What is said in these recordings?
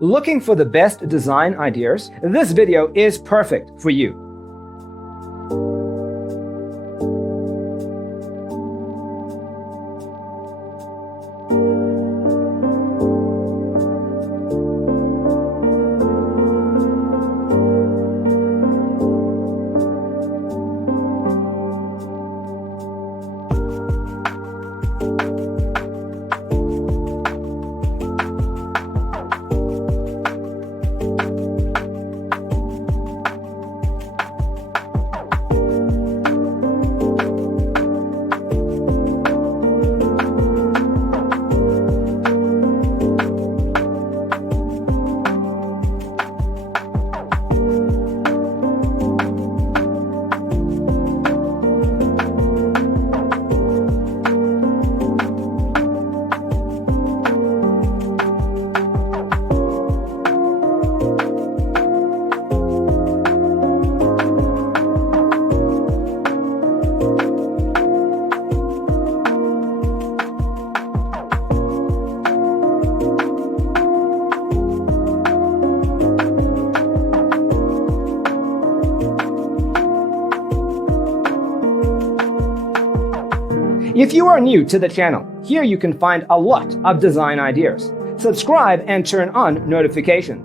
Looking for the best design ideas? This video is perfect for you. If you are new to the channel, here you can find a lot of design ideas. Subscribe and turn on notifications.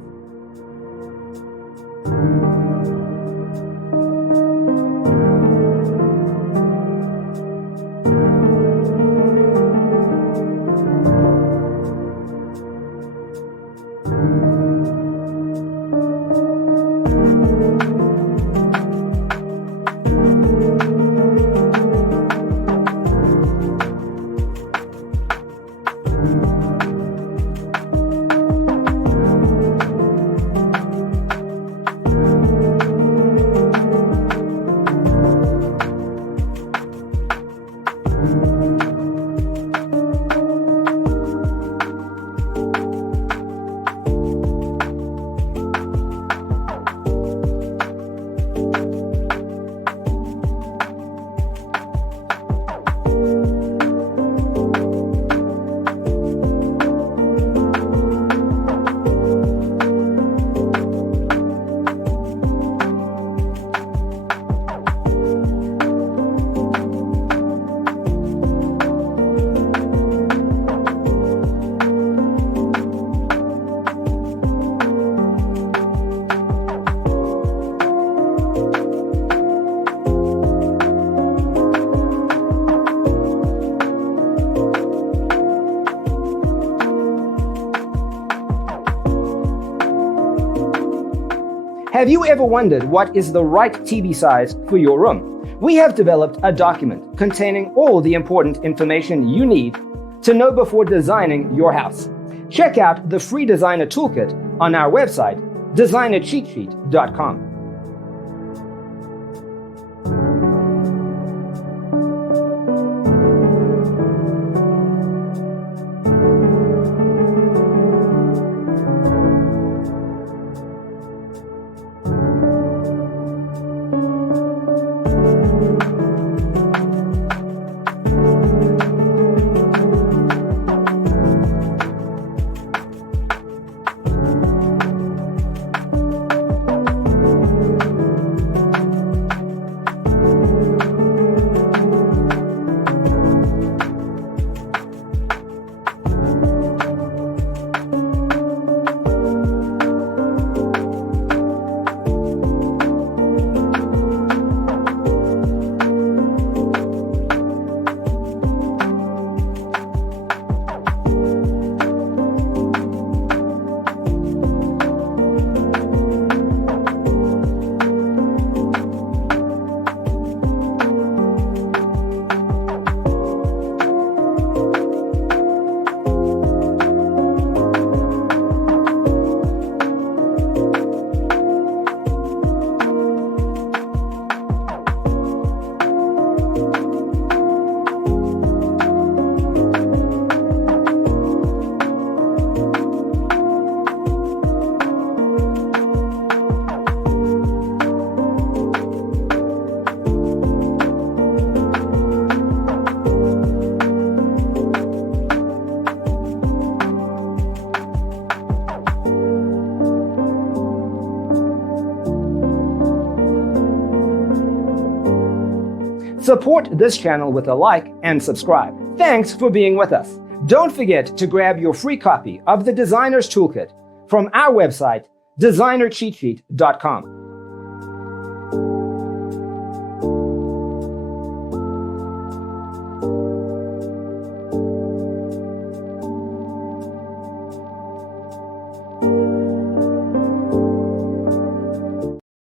Have you ever wondered what is the right TV size for your room? We have developed a document containing all the important information you need to know before designing your house. Check out the free designer toolkit on our website, designercheatsheet.com. Support this channel with a like and subscribe. Thanks for being with us. Don't forget to grab your free copy of the Designer's Toolkit from our website, designercheatsheet.com.